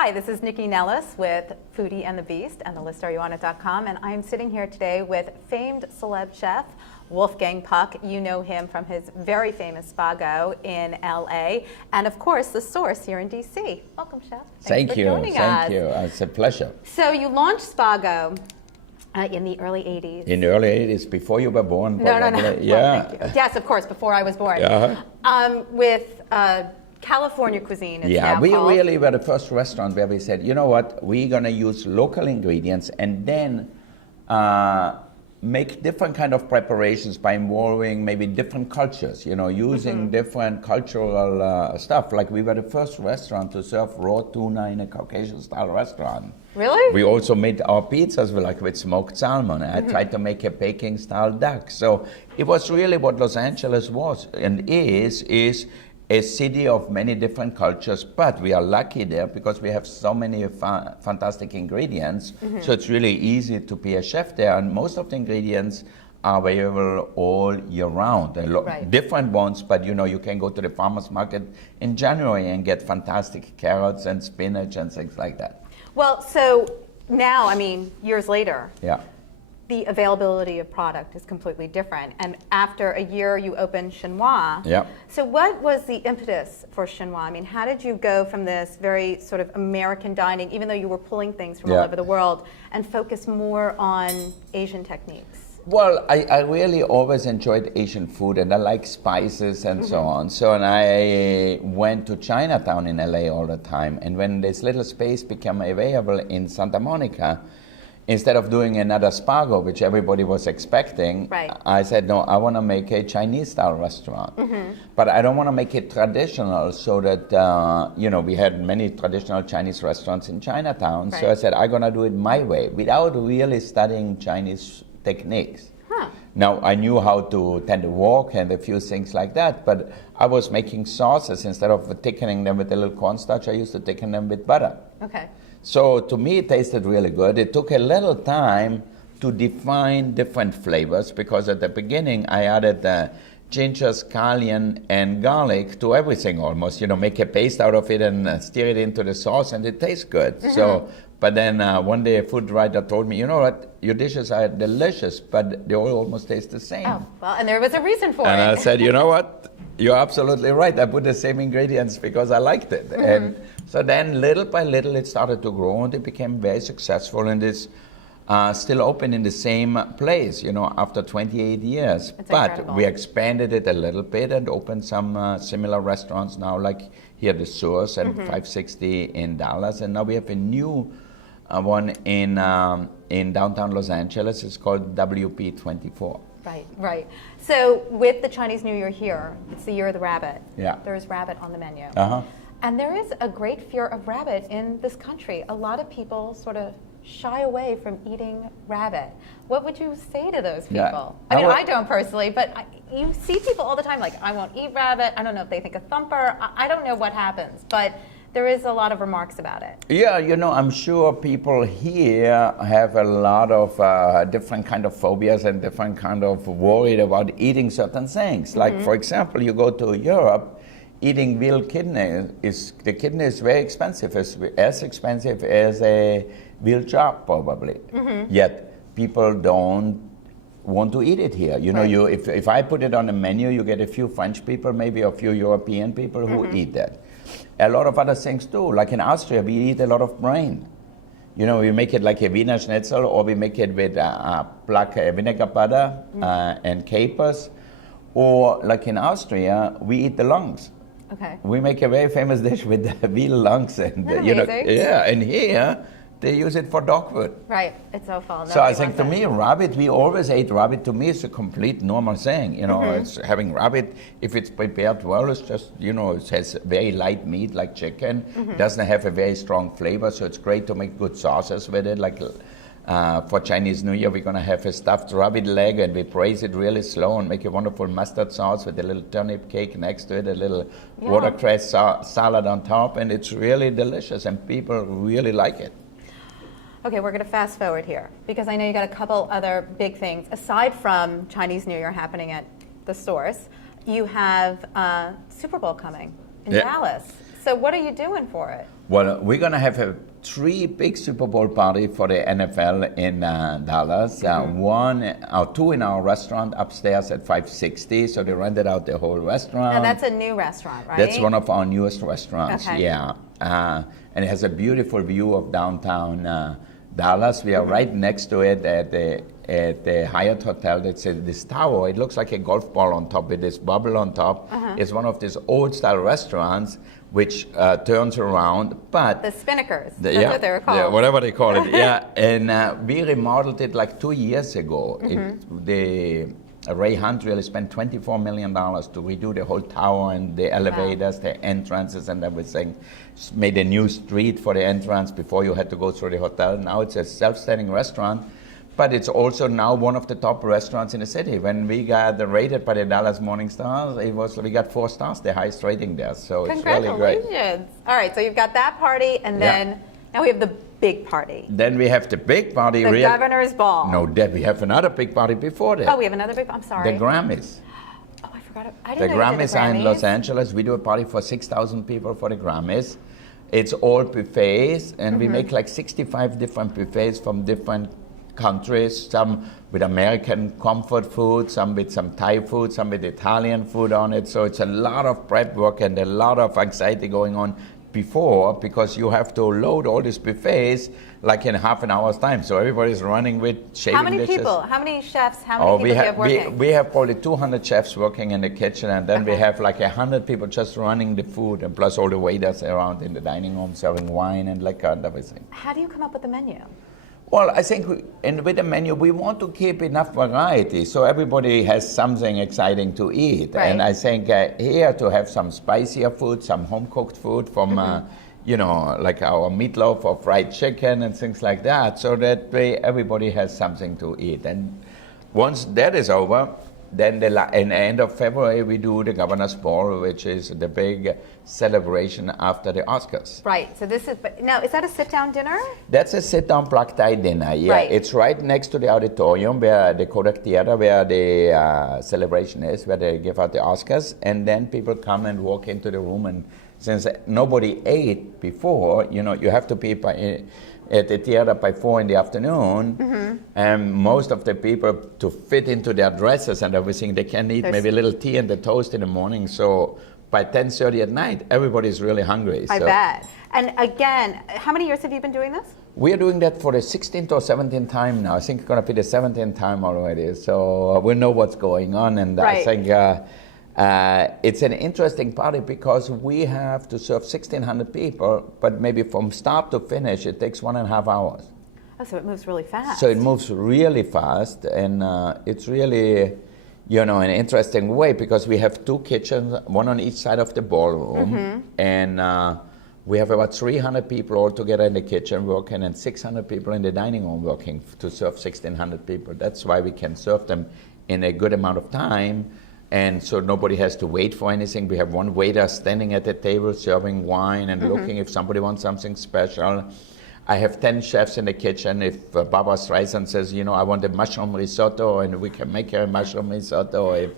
Hi, this is Nycci with Foodie&The Beast and thelistareyouwantit.com, and I'm sitting here today with famed celeb chef Wolfgang Puck. You know him from his very famous Spago in LA, and of course the Source here in DC. Welcome, chef. Thank you. Thank you. It's a pleasure. So you launched Spago in the early 80s. In the early 80s, before you were born. No. Yeah. Well, yes, of course, before I was born. With California cuisine, it's now we called. really were the first restaurant where we said, you know what, we're going to use local ingredients and then make different kind of preparations by involving maybe different cultures, using different cultural stuff. Like we were the first restaurant to serve raw tuna in a Caucasian-style restaurant. Really? We also made our pizzas with smoked salmon. I tried to make a Peking-style duck. So it was really what Los Angeles was and is a city of many different cultures, but we are lucky there because we have so many fantastic ingredients. So it's really easy to be a chef there, and most of the ingredients are available all year round. Different ones, but you can go to the farmer's market in January and get fantastic carrots and spinach and things like that. Well, so now, years later, the availability of product is completely different. And after a year, you opened Chinois. So what was the impetus for Chinois? How did you go from this very sort of American dining, even though you were pulling things from all over the world, and focus more on Asian techniques? Well, I really always enjoyed Asian food, and I like spices and so on. So and I went to Chinatown in LA all the time. And when this little space became available in Santa Monica, instead of doing another Spago, which everybody was expecting, I said, no, I want to make a Chinese-style restaurant. But I don't want to make it traditional so that, we had many traditional Chinese restaurants in Chinatown. So I said, I'm going to do it my way without really studying Chinese techniques. Now, I knew how to tend to wok and a few things like that, but I was making sauces. Instead of thickening them with a little cornstarch, I used to thicken them with butter. So to me, it tasted really good. It took a little time to define different flavors because at the beginning, I added ginger, scallion, and garlic to everything almost. Make a paste out of it and stir it into the sauce, and it tastes good. So, but then one day a food writer told me, you know what, your dishes are delicious, but they all almost taste the same. Oh, well, and there was a reason for it. And I said, you know what? You're absolutely right. I put the same ingredients because I liked it. And so then little by little it started to grow and it became very successful and it's still open in the same place, after 28 years. That's but incredible. We expanded it a little bit and opened some similar restaurants now, like here the Source and 560 in Dallas. And now we have a new one in downtown Los Angeles. It's called WP24. Right. So with the Chinese New Year here, it's the year of the rabbit. There's rabbit on the menu. And there is a great fear of rabbit in this country. A lot of people sort of shy away from eating rabbit. What would you say to those people? I don't personally, but you see people all the time like, I won't eat rabbit. I don't know if they think a thumper. I don't know what happens, but there is a lot of remarks about it. Yeah, I'm sure people here have a lot of different kind of phobias and different kind of worried about eating certain things. Like, for example, you go to Europe, eating veal kidney is very expensive, as expensive as a veal chop probably. Yet people don't want to eat it here. If I put it on a menu, you get a few French people, maybe a few European people who eat that. A lot of other things too. Like in Austria, we eat a lot of brain. We make it like a Wiener Schnitzel, or we make it with black vinegar butter and capers. Or like in Austria, we eat the lungs. We make a very famous dish with the veal lungs, and and here they use it for dog food. It's so fun. So I think to me, rabbit, we always ate rabbit. To me, it's a complete normal thing. It's having rabbit, if it's prepared well, it's just, it has very light meat like chicken. It doesn't have a very strong flavor, so it's great to make good sauces with it. Like for Chinese New Year, we're going to have a stuffed rabbit leg, and we braise it really slow and make a wonderful mustard sauce with a little turnip cake next to it, a little watercress salad on top, and it's really delicious, and people really like it. Okay, we're going to fast forward here because I know you got a couple other big things. Aside from Chinese New Year happening at the Source, you have Super Bowl coming in Dallas. So what are you doing for it? Well, we're going to have 3 big Super Bowl party for the NFL in Dallas. Mm-hmm. 2 in our restaurant upstairs at 560. So they rented out the whole restaurant. Now that's a new restaurant, right? That's one of our newest restaurants. Okay. Yeah. And it has a beautiful view of downtown Dallas. We are right next to it at the Hyatt Hotel. That's this tower. It looks like a golf ball on top with this bubble on top. It's one of these old style restaurants which turns around, but the Spinnakers, that's what they were called. Yeah, whatever they call it. Yeah, and we remodeled it like 2 years ago. Ray Hunt really spent $24 million to redo the whole tower and the elevators, the entrances and everything. Made a new street for the entrance. Before you had to go through the hotel. Now it's a self-standing restaurant, but it's also now one of the top restaurants in the city. When we got rated by the Dallas Morning Stars, we got 4 stars, the highest rating there. So it's really great. Congratulations. All right, so you've got that party, and then now we have the big party. Then we have the big party. The Governor's Ball. No, we have another big party before that. Oh, we have another big, I'm sorry. The Grammys. Oh, I forgot. I didn't know the Grammys are in Los Angeles. We do a party for 6,000 people for the Grammys. It's all buffets, and we make like 65 different buffets from different countries, some with American comfort food, some with some Thai food, some with Italian food on it. So it's a lot of prep work and a lot of anxiety going on before, because you have to load all these buffets like in half an hour's time. So everybody's running with shaving How many dishes. People? How many chefs? How many people do you have working? We have probably 200 chefs working in the kitchen, and then we have like 100 people just running the food, and plus all the waiters around in the dining room serving wine and liquor and everything. How do you come up with the menu? Well, I think with the menu, we want to keep enough variety so everybody has something exciting to eat. Right. And I think here to have some spicier food, some home-cooked food from, like our meatloaf or fried chicken and things like that, so that everybody has something to eat. And once that is over, then in the end of February, we do the Governor's Ball, which is the big celebration after the Oscars. Right. So this is, now, is that a sit-down dinner? That's a sit-down black tie dinner, yeah. Right. It's right next to the auditorium, where the Kodak Theater, where the celebration is, where they give out the Oscars. And then people come and walk into the room, and since nobody ate before, you have to be at the theater by 4 in the afternoon, and most of the people, to fit into their dresses and everything, they can eat maybe a little tea and the toast in the morning. So by 10:30 at night, everybody's really hungry. I bet. And again, how many years have you been doing this? We are doing that for the 16th or 17th time now. I think it's going to be the 17th time already. So we know what's going on, and I think it's an interesting party because we have to serve 1,600 people, but maybe from start to finish, it takes 1.5 hours. Oh, so it moves really fast. So it moves really fast, and it's really, an interesting way, because we have 2 kitchens, one on each side of the ballroom, and we have about 300 people all together in the kitchen working, and 600 people in the dining room working to serve 1,600 people. That's why we can serve them in a good amount of time. And so nobody has to wait for anything. We have one waiter standing at the table serving wine and looking if somebody wants something special. I have 10 chefs in the kitchen. If Barbara Streisand says, I want a mushroom risotto, and we can make her a mushroom risotto. If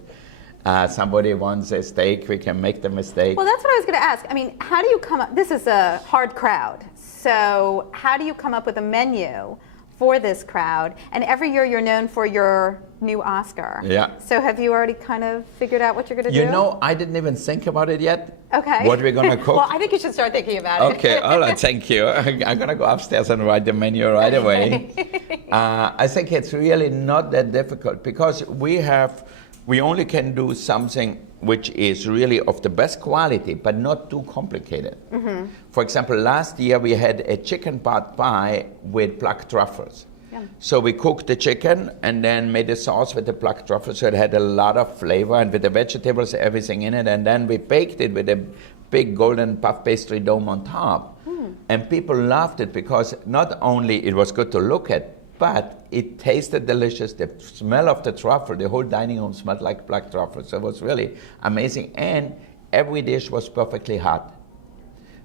somebody wants a steak, we can make them a steak. Well, that's what I was going to ask. I mean, how do you come up? This is a hard crowd. So how do you come up with a menu for this crowd? And every year you're known for your new Oscar. Yeah. So have you already kind of figured out what you're going to do? I didn't even think about it yet. Okay. What we're going to cook. Well, I think you should start thinking about it. Okay, all right, thank you. I'm going to go upstairs and write the menu right away. I think it's really not that difficult, because we only can do something which is really of the best quality, but not too complicated. For example, last year we had a chicken pot pie with black truffles. So we cooked the chicken and then made a sauce with the black truffles, so it had a lot of flavor, and with the vegetables, everything in it, and then we baked it with a big golden puff pastry dome on top. And people loved it because not only it was good to look at, but it tasted delicious. The smell of the truffle, the whole dining room smelled like black truffle. So it was really amazing. And every dish was perfectly hot,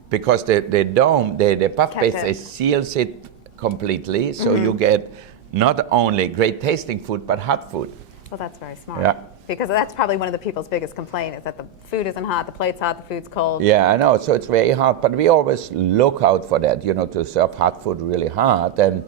because the dome, the puff pastry seals it completely. So you get not only great tasting food, but hot food. Well, that's very smart. Yeah. Because that's probably one of the people's biggest complaint is that the food isn't hot, the plate's hot, the food's cold. Yeah, I know. So it's very hot, but we always look out for that, to serve hot food really hot. And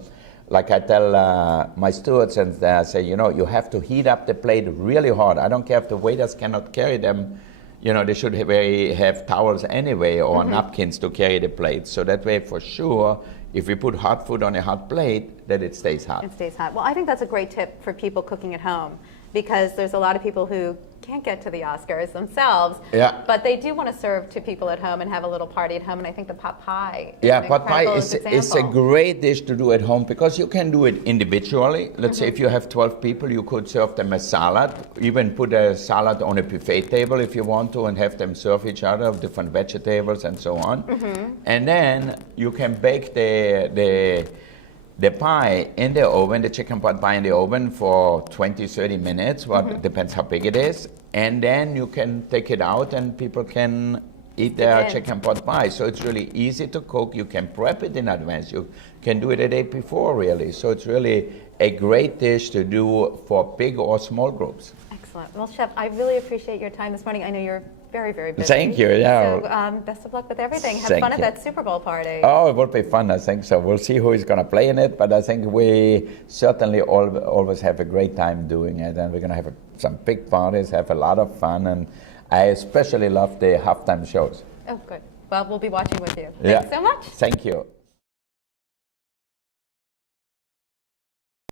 like I tell my stewards, and I say, you have to heat up the plate really hot. I don't care if the waiters cannot carry them. They should have towels anyway or napkins to carry the plate. So that way, for sure, if we put hot food on a hot plate, that it stays hot. It stays hot. Well, I think that's a great tip for people cooking at home, because there's a lot of people who can't get to the Oscars themselves, but they do want to serve to people at home and have a little party at home, and I think the pot pie pot pie is a great dish to do at home, because you can do it individually. Let's say if you have 12 people, you could serve them a salad, even put a salad on a buffet table if you want to, and have them serve each other of different vegetables and so on. And then you can bake the pie in the oven, the chicken pot pie in the oven for 20-30 minutes, depends how big it is. And then you can take it out and people can eat their chicken pot pie. So it's really easy to cook. You can prep it in advance. You can do it a day before, really. So it's really a great dish to do for big or small groups. Excellent. Well, Chef, I really appreciate your time this morning. I know you're very, very busy. Thank you. Yeah. So best of luck with everything. Have fun at that Super Bowl party. Oh, it will be fun, I think so. We'll see who is going to play in it, but I think we certainly always have a great time doing it, and we're going to have some big parties, have a lot of fun, and I especially love the halftime shows. Oh, good. Well, we'll be watching with you. Thanks so much. Thank you.